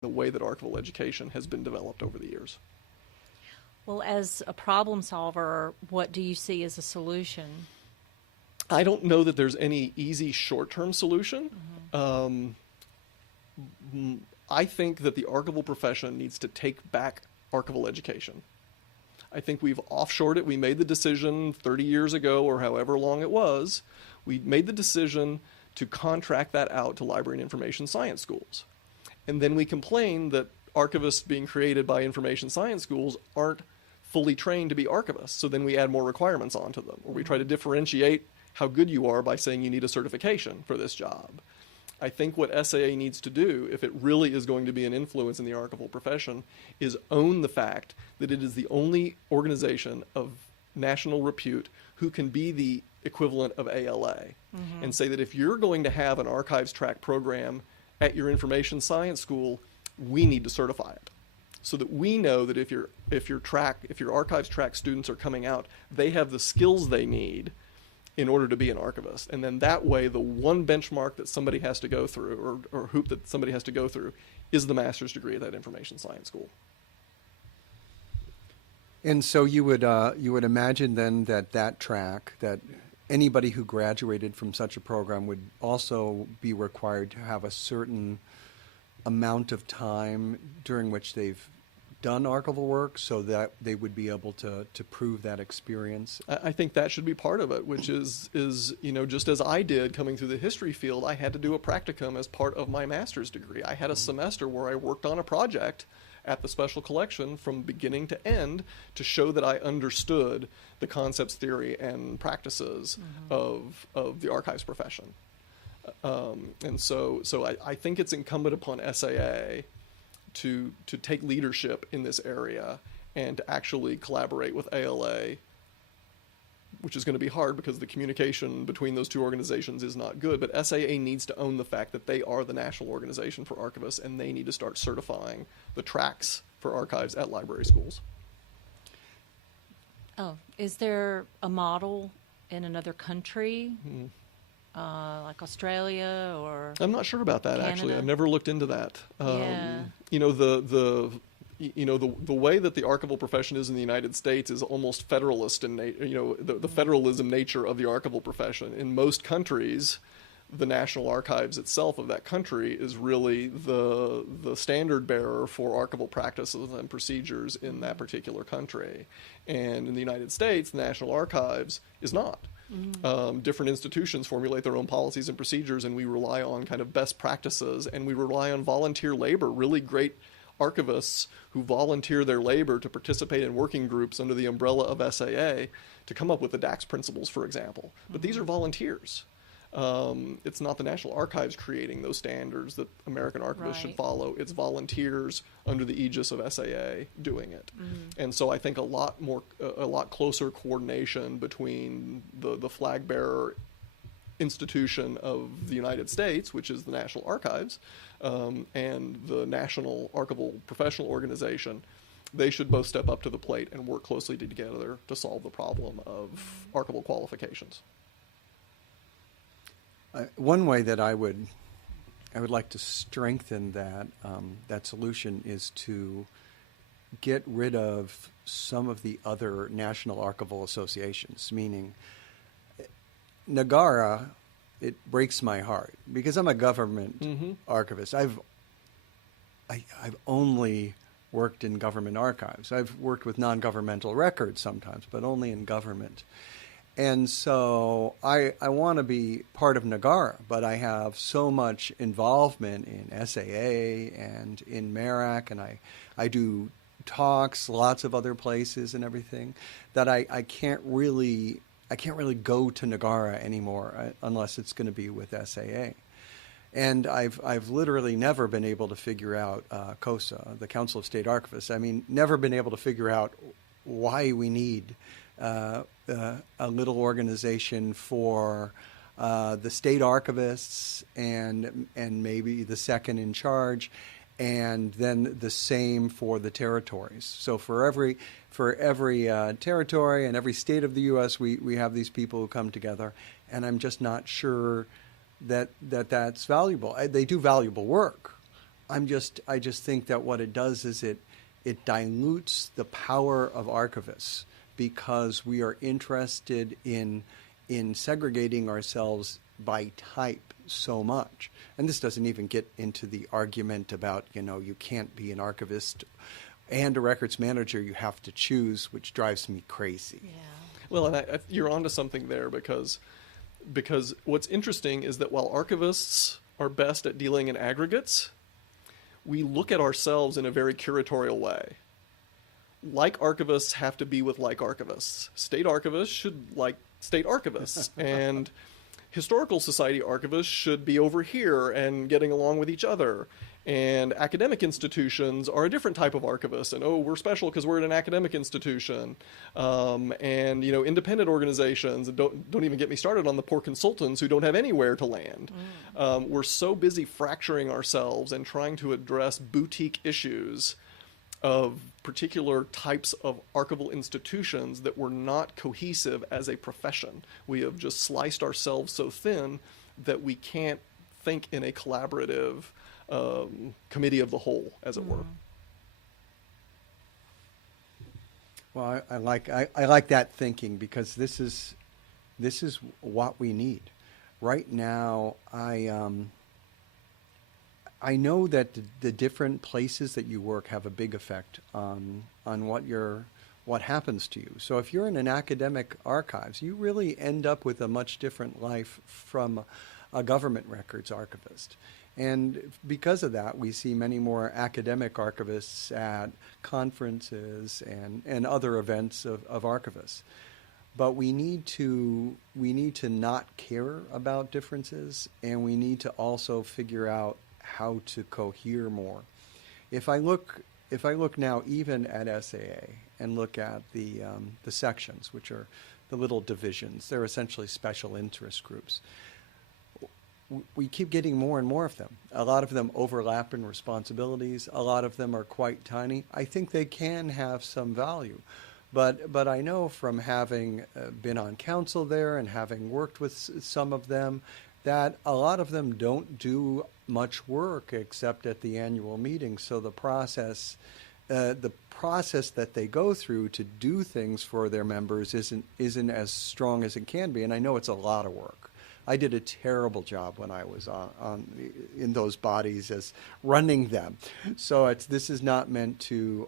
the way that archival education has been developed over the years. Well, as a problem solver, what do you see as a solution? I don't know that there's any easy short-term solution. I think that the archival profession needs to take back archival education. I think we've offshored it. We made the decision 30 years ago or however long it was. We made the decision to contract that out to library and information science schools. And then we complain that archivists being created by information science schools aren't fully trained to be archivists. So then we add more requirements onto them, or we try to differentiate how good you are by saying you need a certification for this job. I think what SAA needs to do, if it really is going to be an influence in the archival profession, is own the fact that it is the only organization of national repute who can be the equivalent of ALA, and say that if you're going to have an archives track program at your information science school, we need to certify it, so that we know that if your archives track students are coming out, they have the skills they need in order to be an archivist. And then that way, the one benchmark that somebody has to go through, or hoop that somebody has to go through, is the master's degree at that information science school. And so you would imagine then that track, that anybody who graduated from such a program would also be required to have a certain amount of time during which they've done archival work, so that they would be able to prove that experience. I think that should be part of it, which is just as I did coming through the history field, I had to do a practicum as part of my master's degree. I had a semester where I worked on a project at the special collection from beginning to end to show that I understood the concepts, theory, and practices of the archives profession. And so I think it's incumbent upon SAA to take leadership in this area and to actually collaborate with ALA, which is going to be hard because the communication between those two organizations is not good. But SAA needs to own the fact that they are the national organization for archivists, and they need to start certifying the tracks for archives at library schools. Oh, is there a model in another country, like Australia or I'm not sure about that, Canada? actually. I've never looked into that. Yeah. The way that the archival profession is in the United States is almost federalist in the federalism nature of the archival profession. In most countries, the National Archives itself of that country is really the standard bearer for archival practices and procedures in that particular country. And in the United States, the National Archives is not. Different institutions formulate their own policies and procedures, and we rely on kind of best practices, and we rely on volunteer labor, really great archivists who volunteer their labor to participate in working groups under the umbrella of SAA to come up with the DAX principles, for example. But these are volunteers. It's not the National Archives creating those standards that American archivists should follow. It's volunteers under the aegis of SAA doing it. And so I think a lot closer coordination between the flag bearer institution of the United States, which is the National Archives, and the National Archival Professional Organization. They should both step up to the plate and work closely together to solve the problem of archival qualifications. One way that I would like to strengthen that solution is to get rid of some of the other national archival associations, meaning NAGARA. It breaks my heart because I'm a government archivist. I've only worked in government archives. I've worked with non-governmental records sometimes, but only in government. And so I want to be part of NAGARA, but I have so much involvement in SAA and in MERAC, and I do talks, lots of other places and everything, that I can't really go to NAGARA anymore unless it's going to be with SAA. And I've literally never been able to figure out COSA, the Council of State Archivists. I mean, never been able to figure out why we need a little organization for the state archivists and maybe the second in charge, and then the same for the territories. So for every territory and every state of the U.S., we have these people who come together, and I'm just not sure that that's valuable. They do valuable work, I just think that what it does is it dilutes the power of archivists because we are interested in segregating ourselves by type so much. And this doesn't even get into the argument about, you can't be an archivist and a records manager, you have to choose, which drives me crazy. Yeah. Well, and you're onto something there because what's interesting is that while archivists are best at dealing in aggregates, we look at ourselves in a very curatorial way. Like archivists have to be with like archivists. State archivists should like state archivists. And historical society archivists should be over here and getting along with each other. And academic institutions are a different type of archivist. And, we're special because we're at an academic institution. And, independent organizations, and don't even get me started on the poor consultants who don't have anywhere to land. We're so busy fracturing ourselves and trying to address boutique issues of particular types of archival institutions that we're not cohesive as a profession. We have just sliced ourselves so thin that we can't think in a collaborative committee of the whole, as it were. Well, I like that thinking because this is what we need right now. I know that the different places that you work have a big effect on what happens to you. So if you're in an academic archives, you really end up with a much different life from a government records archivist. And because of that, we see many more academic archivists at conferences and other events of archivists. But we need to not care about differences, and we need to also figure out how to cohere more. If I look now even at SAA and look at the sections, which are the little divisions, they're essentially special interest groups. We keep getting more and more of them. A lot of them overlap in responsibilities. A lot of them are quite tiny. I think they can have some value. But I know from having been on council there and having worked with some of them that a lot of them don't do much work except at the annual meeting. So the process that they go through to do things for their members isn't as strong as it can be. And I know it's a lot of work. I did a terrible job when I was in those bodies as running them. So this is not meant to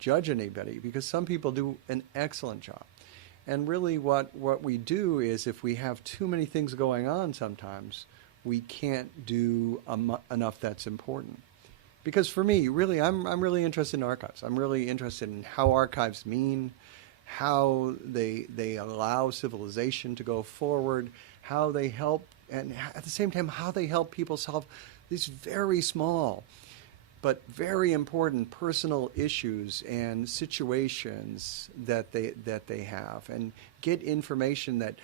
judge anybody, because some people do an excellent job. And really what we do is, if we have too many things going on sometimes, we can't do enough that's important. Because for me, really, I'm really interested in archives. I'm really interested in how archives mean, how they allow civilization to go forward, how they help, and at the same time, how they help people solve these very small but very important personal issues and situations that they have, and get information that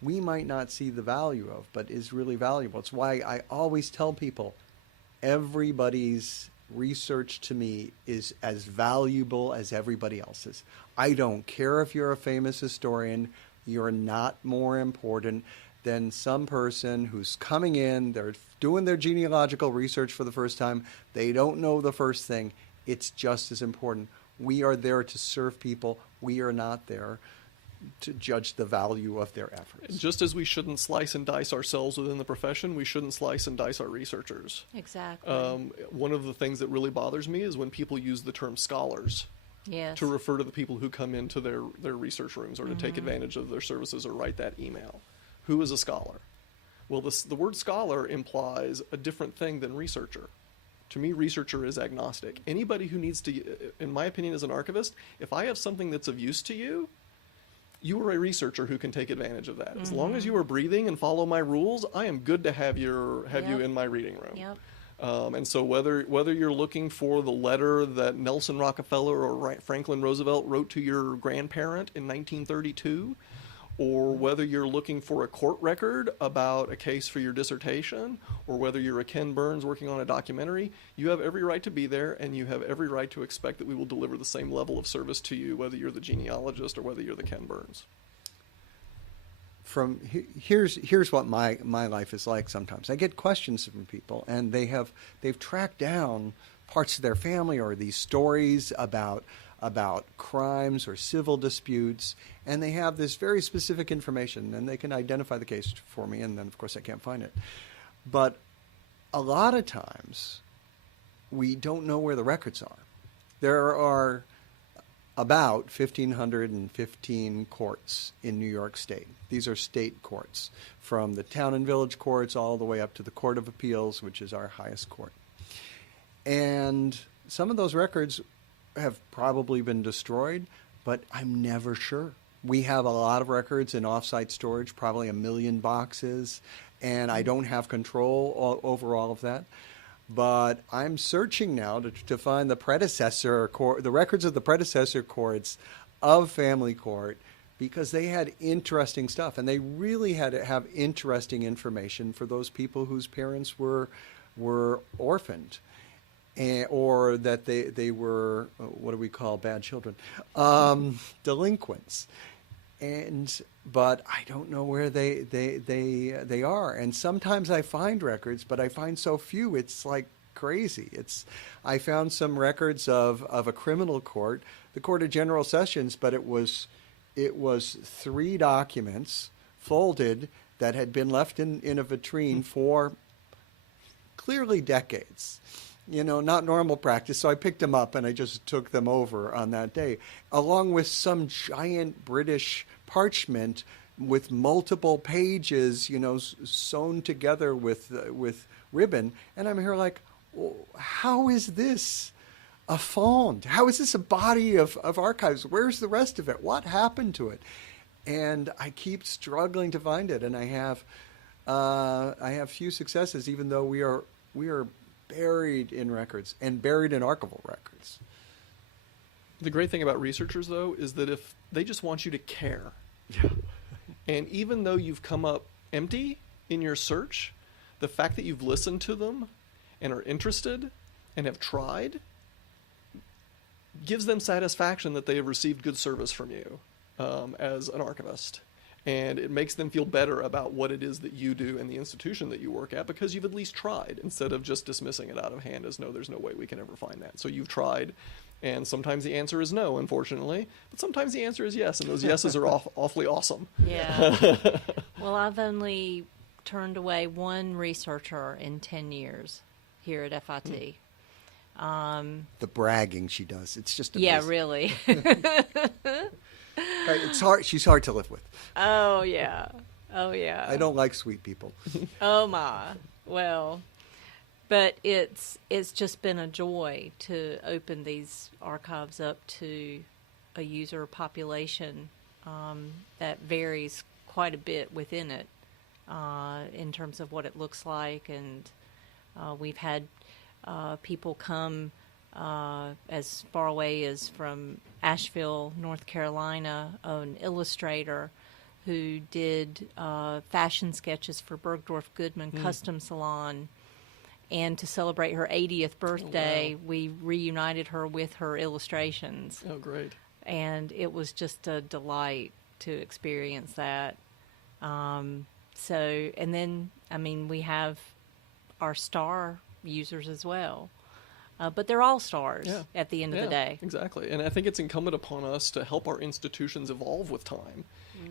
we might not see the value of, but is really valuable. It's why I always tell people, everybody's research to me is as valuable as everybody else's. I don't care if you're a famous historian, you're not more important than some person who's coming in, they're doing their genealogical research for the first time, they don't know the first thing. It's just as important. We are there to serve people. We are not there to judge the value of their efforts. Just as we shouldn't slice and dice ourselves within the profession, we shouldn't slice and dice our researchers. Exactly. One of the things that really bothers me is when people use the term scholars Yes. to refer to the people who come into their research rooms, or to take advantage of their services or write that email. Who is a scholar? Well, the word scholar implies a different thing than researcher. To me, researcher is agnostic. Anybody who needs to, in my opinion as an archivist, if I have something that's of use to you, you are a researcher who can take advantage of that. As long as you are breathing and follow my rules, I am good to have you in my reading room. Yep. And so whether you're looking for the letter that Nelson Rockefeller or Franklin Roosevelt wrote to your grandparent in 1932, or whether you're looking for a court record about a case for your dissertation, or whether you're a Ken Burns working on a documentary, you have every right to be there, and you have every right to expect that we will deliver the same level of service to you, whether you're the genealogist or whether you're the Ken Burns. here's what my life is like sometimes. I get questions from people, and they've tracked down parts of their family or these stories about crimes or civil disputes, and they have this very specific information, and they can identify the case for me, and then of course I can't find it. But a lot of times we don't know where the records are. There are about 1,515 courts in New York State. These are state courts, from the town and village courts all the way up to the Court of Appeals, which is our highest court. And some of those records have probably been destroyed, but I'm never sure. We have a lot of records in offsite storage, probably 1 million boxes, and I don't have control over all of that. But I'm searching now to find the predecessor court, the records of the predecessor courts of family court, because they had interesting stuff, and they really had to have interesting information for those people whose parents were orphaned, or that they were, what do we call bad children, delinquents. But I don't know where they are. And sometimes I find records, but I find so few, it's like crazy. I found some records of a criminal court, the Court of General Sessions, but it was 3 documents folded that had been left in a vitrine for clearly decades. Not normal practice. So I picked them up and I just took them over on that day, along with some giant British parchment with multiple pages, sewn together with ribbon. And I'm here like, how is this a fond? How is this a body of archives? Where's the rest of it? What happened to it? And I keep struggling to find it. And I have few successes, even though we are buried in records and buried in archival records. The great thing about researchers, though, is that if they just want you to care, and even though you've come up empty in your search, the fact that you've listened to them and are interested and have tried gives them satisfaction that they have received good service from you as an archivist. And it makes them feel better about what it is that you do and the institution that you work at, because you've at least tried, instead of just dismissing it out of hand as, no, there's no way we can ever find that. So you've tried, and sometimes the answer is no, unfortunately, but sometimes the answer is yes, and those yeses are awfully awesome. Yeah. Well, I've only turned away one researcher in 10 years here at FIT. The bragging she does, it's just amazing. Yeah, really. It's hard. She's hard to live with. Oh, yeah. I don't like sweet people. Oh, my. Well, but it's just been a joy to open these archives up to a user population that varies quite a bit within it in terms of what it looks like. And we've had people come as far away as from Asheville, North Carolina, an illustrator who did fashion sketches for Bergdorf Goodman Custom Salon. And to celebrate her 80th birthday, we reunited her with her illustrations. Oh, great. And it was just a delight to experience that. And then, we have our star users as well. But they're all stars at the end of the day. Exactly. And I think it's incumbent upon us to help our institutions evolve with time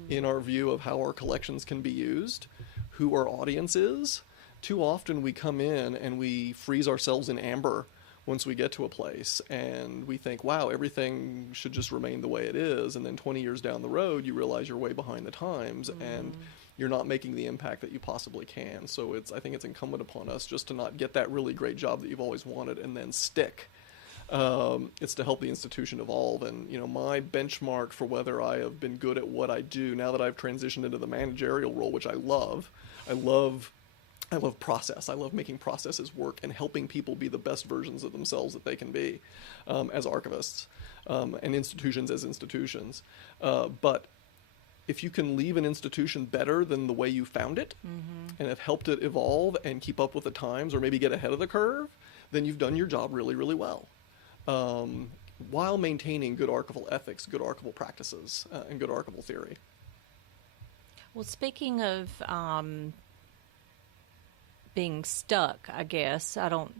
in our view of how our collections can be used, who our audience is. Too often we come in and we freeze ourselves in amber once we get to a place, and we think, wow, everything should just remain the way it is. And then 20 years down the road, you realize you're way behind the times, and you're not making the impact that you possibly can. So I think it's incumbent upon us just to not get that really great job that you've always wanted and then stick. It's to help the institution evolve. And, my benchmark for whether I have been good at what I do now that I've transitioned into the managerial role, which I love process. I love making processes work and helping people be the best versions of themselves that they can be as archivists and institutions as institutions. But if you can leave an institution better than the way you found it and have helped it evolve and keep up with the times, or maybe get ahead of the curve, then you've done your job really, really well. While maintaining good archival ethics, good archival practices, and good archival theory. Well, speaking of being stuck, I guess I don't